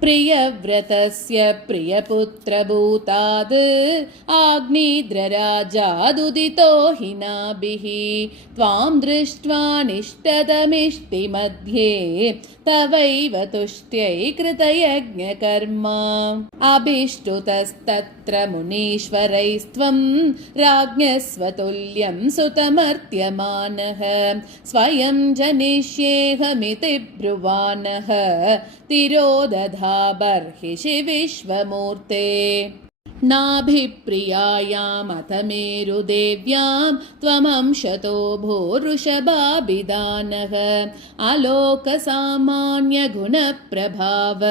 प्रियव्रतस्य प्रियपुत्रभूताद् आग्निद्रराजादुदितो हिनाभिः त्वां दृष्ट्वा निष्टदमिष्टिमध्ये तवैव तुष्ट्यै कृतयज्ञकर्मा अभिष्टुतस्तत्र मुनीश्वरैस्त्वं राज्ञः स्वतुल्यं सुतमर्त्यमानः स्वयं जनिष्येऽहमिति ब्रुवानः तिरोदधा बर्हिषि विश्वमूर्ते नाभिप्रियायामथ मेरुदेव्यां त्वमंशतो भूर्वृषभाभिधानः आलोकसामान्यगुणप्रभाव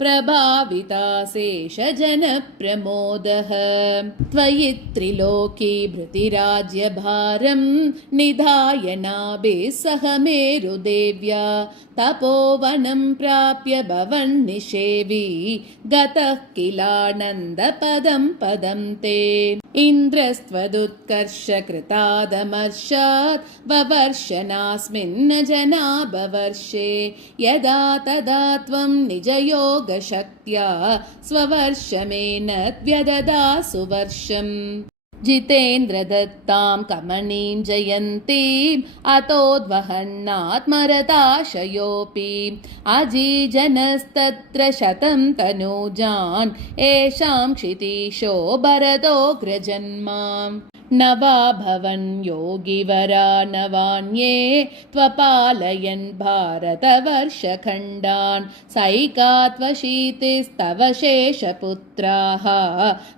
प्रभाविताशेषजनप्रमोदः त्वयि त्रिलोकी भृतिराज्यभारं निधाय नाभिः सह मेरुदेव्या तपोवनं प्राप्य भवन्निषेवी गतः किलानन्दपदं पदं ते इन्द्रस्त्वदुत्कर्षकृतादमर्षात् ववर्षनास्मिन् जनाभवर्षे यदा तदा त्वं निजयोगशक्त्या स्ववर्षमेन व्यददासु वर्षम् जितेन्द्रदत्तां कमनीं जयन्तीम् अतोद्वहन्नात्मरताशयोऽपि अजीजनस्तत्र शतं तनूजान् येषां क्षितीशो भरतोऽग्रजन्मा नवा भवन् योगिवरा नवान्ये त्वपालयन् भारतवर्षखण्डान् सैकात्वशीतिस्तव शेषपुत्राः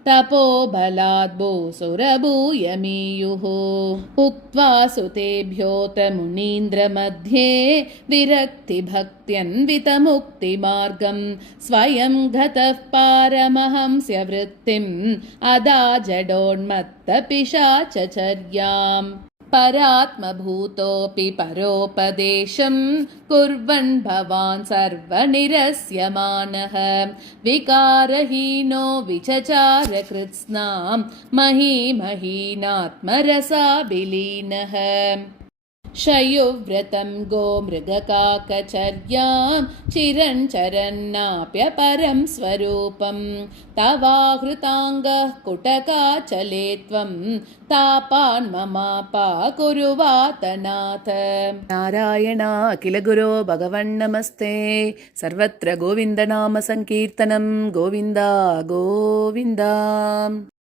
तपोबलाद् भूसुरभूयमीयुः उक्त्वा सुतेभ्योऽथ मुनीन्द्रमध्ये विरक्तिभक्त्यन्वितमुक्तिमार्गं स्वयं गतः पारमहंस्य वृत्तिम् अदा जडोन्मत्तपिशाचचर्याम् परात्मभूतोऽपि परोपदेशं कुर्वन् भवान् सर्वनिरस्यमानः विकारहीनो विचचार कृत्स्नां महीमहीनात्मरसाभिलीनः शयुव्रतं गोमृगकाकचर्यां चिरञ्चरन्नाप्यपरं स्वरूपं तवाहृताङ्गः कुटकाचले त्वं तापान् ममापाकुरुवातनाथ नारायण अखिलगुरो भगवन्नमस्ते सर्वत्र गोविन्दनाम संकीर्तनं गोविन्द गोविन्द।